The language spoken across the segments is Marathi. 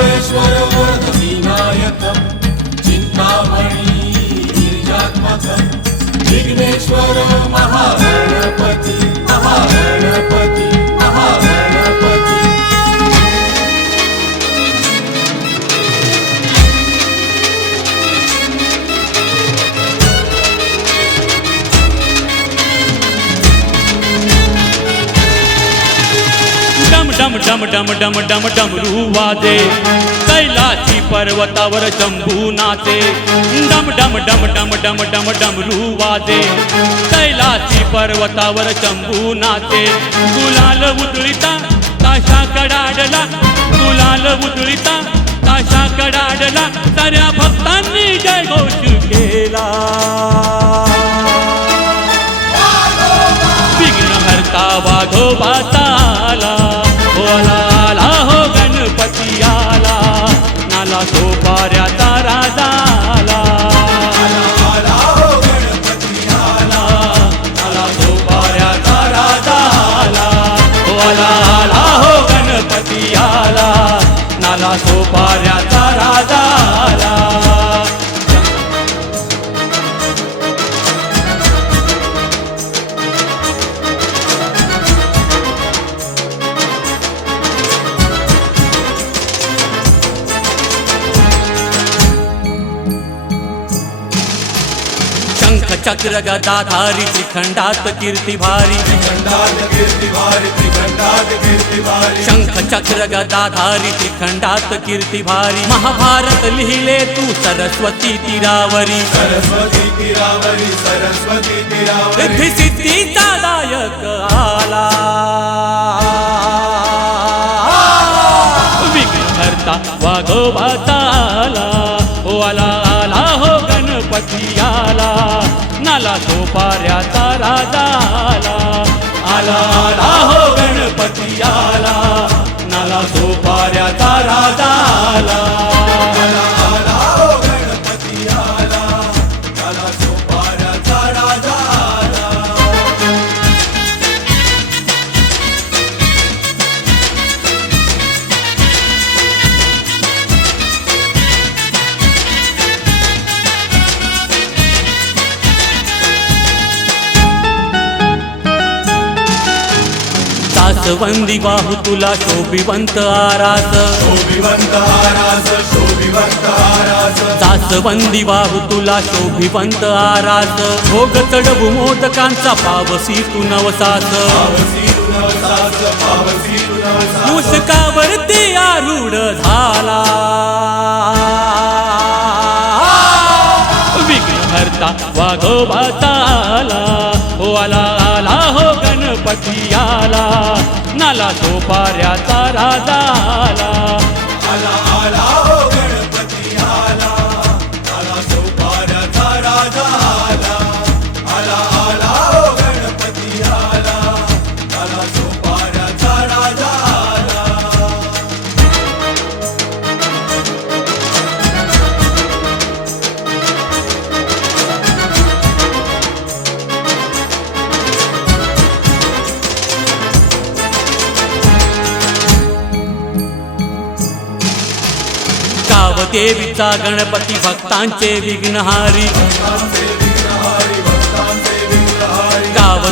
मंगळेश्वर वरदविनायकं चिन्तामणि गिरिजात्मकं विघ्नेश्वर महागणपति महागणपति महागणपति। डम डम डम डम डम डमरू वाजे कैलासी पर्वतावर शंभू नाचे। डम डम डम डम डम डम डमरू वाजे कैलासी पर्वतावर शंभू नाचे। गुलाल उधळीता काशा कडाडला गुलाल उधळीता काशा कडाडला साऱ्या भक्तांनी जय घोष केला। विघ्नहर्ता वाघोबाचा आला हो आला हो गणपती आला नाला सोपाऱ्याचा राजा आला। आला हो गणपती आला नाला सोपाऱ्याचा राजा आला हो आला हो गणपती आला नाला सोपाऱ्याचा राजा आला। शंख चक्र गदाधारी त्रिखंडात कीर्ती भारी शंख चक्र गदाधारी त्रिखंडात कीर्ती भारी। महाभारत लिहिले तू सरस्वती तीरावरी रिद्धी सिद्धीचा दायक आला। विघ्नहर्ता वाघोबाचा आला हो आला हो गणपती आला नाला सोपाऱ्याचा राजा आला। आला हो गणपती आला नाला सोपाऱ्याचा राजा आला। आला हो गणपती आला नाला सोपाऱ्याचा राजा आला। दासवंदी बाहू तुला शोभिवंत आरास दासवंदी बाहू तुला शोभिवंत आरास। भोग चढवू मोदकांचा पावसी तू नवसास मुसकावरती आरूढ झाला। विघ्नहर्ता वाघोबाचा आला हो आला हो गणपती आला नाला सोपाऱ्याचा राजा आला। आला हो गणपती आला नाला सोपाऱ्याचा राजा आला। आला हो गणपती आला नाला सोपाऱ्याचा राजा आला। देवीचा गणपती भक्तांचे विघ्नहारी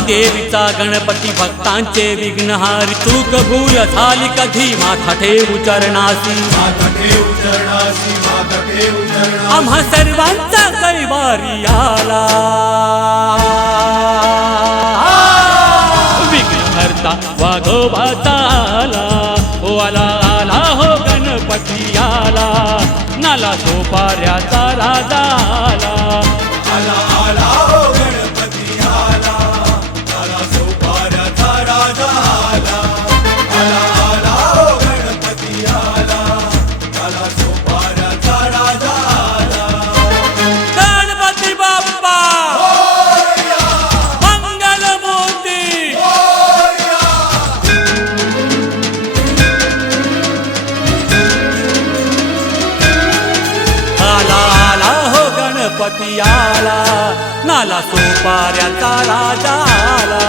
देवीचा गणपती भक्तांचे विघ्नहारी। चूक भूल झाली कधी माथा ठेवू चरणासी आम्हा सर्वांचा कैवारी आला। विघ्नहर्ता वाघोबाचा आला हो आला हो गणपती आला नाला सोपाऱ्याचा राजा आला। आला हो गणपती आला नाला सोपाऱ्याचा राजा आला। आला हो गणपती आला नाला सोपाऱ्याचा राजा आला। गणपती बाप्पा मंगलमूर्ती गणपती आला नाला सोपाऱ्याचा राजा आला।